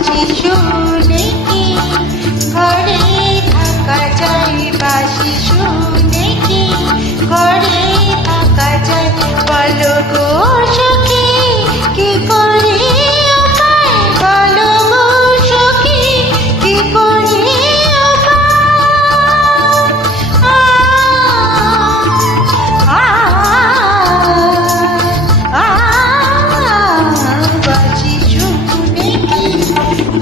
বাঁশি শুনে কি ঘরে থাকা যায়, বাঁশি শুনে কি ঘরে থাকা যায়, বলো গো সখী কি করে উপায়, বলো গো সখী কি করে বাঁশি শুনে কি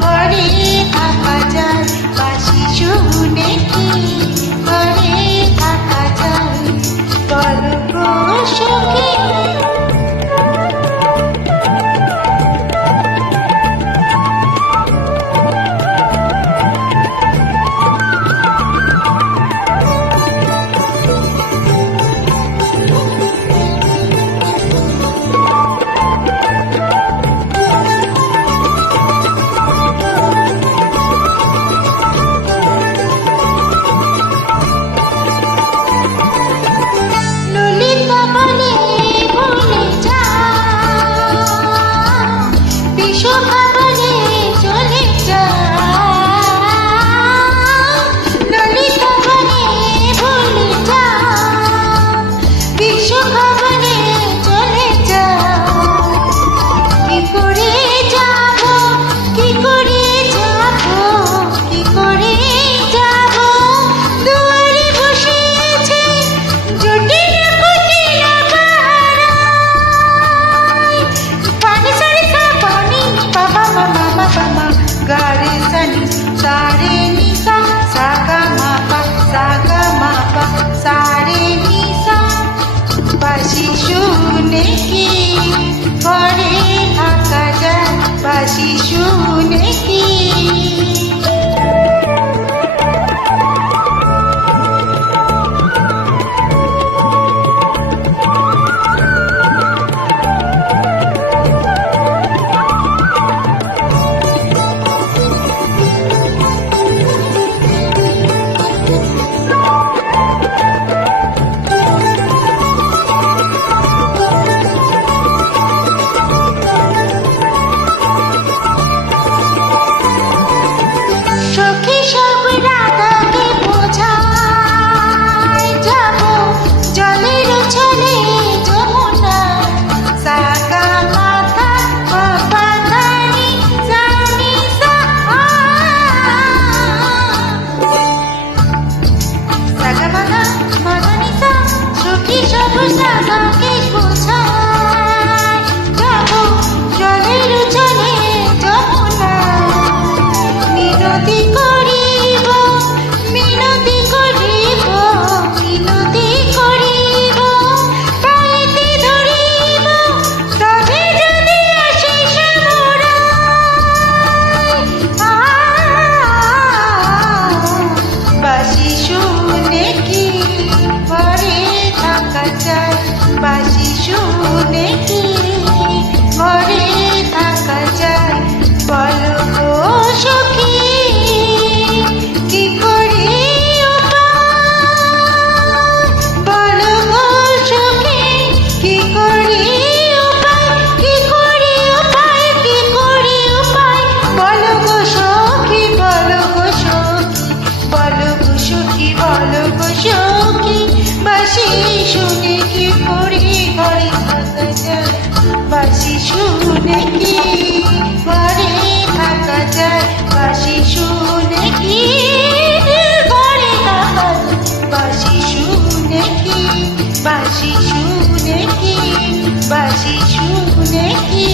ঘরে থাকা যায়, বাঁশি শুনে কি ঘরে থাকা যায়, বলো গো সখী। ললিতা বলে ভুলে যা, বিশোভা বলে চলে যা, ললিতা বলে ভুলে যা, বিশোভা বলে চলে যা, কি করে যাব, কি করে যাব, কি করে যাব, দুয়ারে বসেছে জটিল কুটিল পাড়ায়, পানি সারি সা পানি বাবা মামা বাবা গারে সানি সারে নি সা সাগা মাপা সাগা মাপা সারে নি সা, বাঁশি শুনে কি ঘরে থাকা যায়, বাঁশি শুনে কি। সখী সব রাধাকে বোঝায়, যাব জলের ছলে যমুনা, সাগা মাথা বাবা ধানি জানি সা, সাগা মাথা মাদানি সা, সখী সব রাধাকে বোঝায়, যাব জলের ছলে যমুনা, মিনতি করিব, মিনতি করিব, মিনতি করিব, পাইতে ধরিব, তবে যদি আশিস মোরায়, বাঁশি শুনে কি ঘরে থাকা যায়, বাঁশি শুনে কি ঘরে থাকা যায়, বলো গো সখী কি করে উপায়, বলো গো সখী কি করে উপায়, কি করে উপায়, কি করে উপায়, বলো গো সখী, বলো গো সখী, বলো গো সখী, বলো গো সখী, বাঁশি শুনে কি করে ঘরে থাকা যায়, বাঁশি শুনে কি ঘরে থাকা যায়, বাঁশি শুনে কি ঘরে থাকা যায়, বাঁশি শুনে কি, বাঁশি শুনে কি, বাঁশি শুনে কি